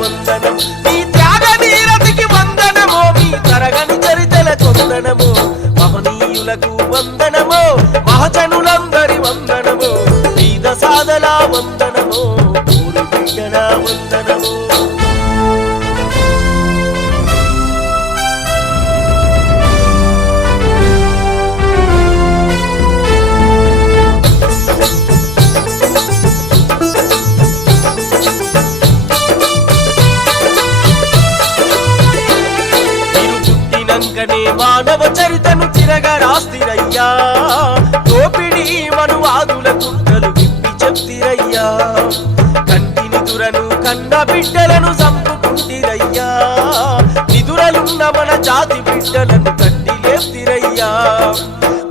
వందనం మీ త్యాగ నీరతికి వందనమో మీ తరగని చరితలకు వందనమో మహనీయులకు వందనమో మహజనులందరి వందనమో బీద సాదల వందనమో ఊరు బిడ్డల వందనమో మానవ చరితను తిరగరాస్తిరయ్యా దోపిడీ మనువాదుల గుంటలు విప్పి చెప్తిరయ్యా కంటిని దురను కన్న బిడ్డలను చంపుకుంటిరయ్యా నిదురలున్న మన జాతి బిడ్డలను కట్టి లేప్తిరయ్యా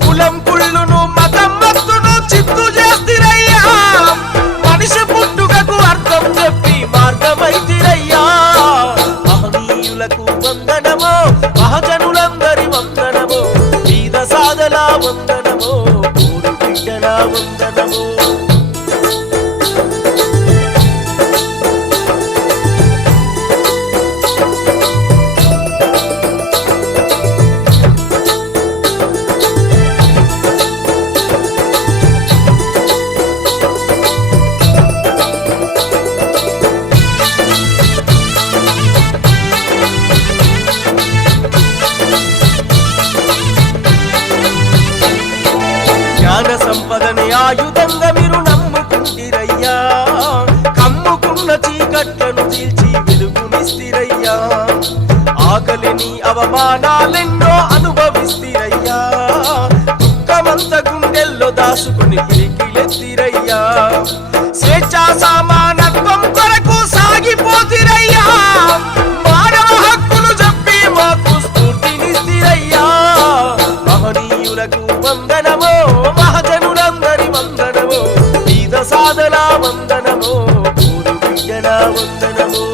కులం కుళ్ళును మతం మత్తును చిత్తు చేస్తిరయ్యా మనిషి పుట్టుకకు అర్థం చెప్పి మార్గమైతిరయ్యా మహనీయులకు వందనమో మహజనులందరి వందనమో బీద సాదల వందనమో ఊరు బిడ్డల వందనమో జ్ఞాన సంపదని ఆయుధంగా మీరు నమ్ముకుంటిరయ్యా కమ్ముకున్న చీకట్లను చీల్చి వెలుగునిస్తిరయ్యా ఆకలిని అవమానాలెన్నో అనుభవిస్తిరయ్యా దుఃఖమంత గుండెల్లో దాసుకుని పిలికిలెత్తిరయ్యా స్వేచ్ఛా సమానత్వం కొరకు సాగిపోతిరయ్యా మానవ హక్కులు చెప్పి మాకు స్ఫూర్తినిస్తిరయ్యా మహనీయులకు వందనమో మహజనులందరి వందనమో బీద సాదల వందనమో ఊరు బిడ్డల వందనమో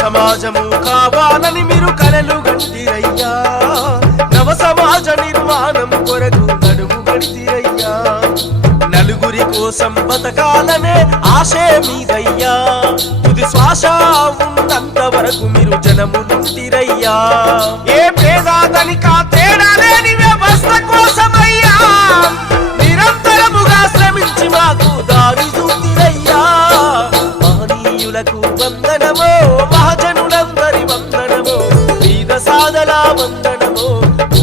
సమాజము కావాలని మీరు కలలు గంటిరయ్యా నవ సమాజ నిర్మాణం కొరకు నడుము గడితిరయ్యా నలుగురి కోసం బతకాలనే ఆశే మీదయ్యా తుది శ్వాస ఉన్నంత వరకు మీరు జనములుంటిరయ్యా ఏ పేదాదనికా తేడా లేని వ్యవస్థ కోసమయ్యా నిరంతరముగా శ్రమించి మాకు దారి చూపిరయ్యా మహనీయులకు వందనమో మహజనులందరి వందనమో బీద సాదల వందనమో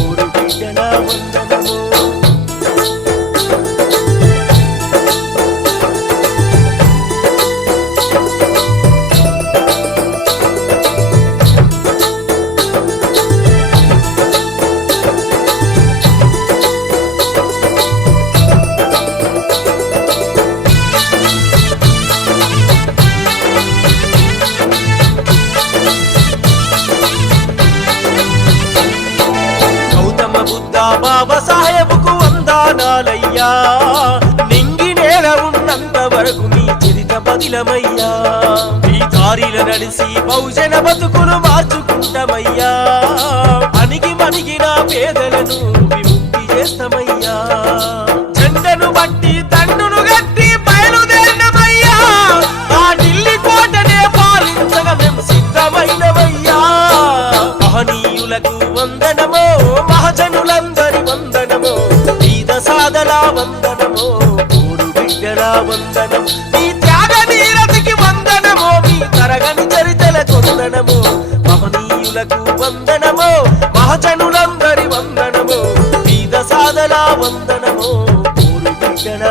ఊరు బిడ్డల వందనమో బాబా సాహెబ్కు వందనాలయ్యా నింగి నేల ఉన్నంత వరకు మీ చరిత బదిలమయ్యా మీ దారిలో నడిసి బహుజన బతుకును మార్చుకుంటామయ్యా అణిగి మణిగిన పేదలను విముక్తి చేస్తామయ్యా జెండను బట్టి దండును గట్టి బయలుదేరినమయ్యా ఆ ఢిల్లీ కోటనే పాలించగా మేము సిద్ధమైనవయ్యా మహనీయులకు వందనమో మహజనులందరి వందనమో బీద సాదల వందనమో ఊరు బిడ్డల వందనం మీ త్యాగ నీరతికి వందనమో మీ తరగని చరితలకు వందనమో మహనీయులకు వందనమో మహజనులందరి వందనమో బీద సాదల వందనమో ఊరు బిడ్డల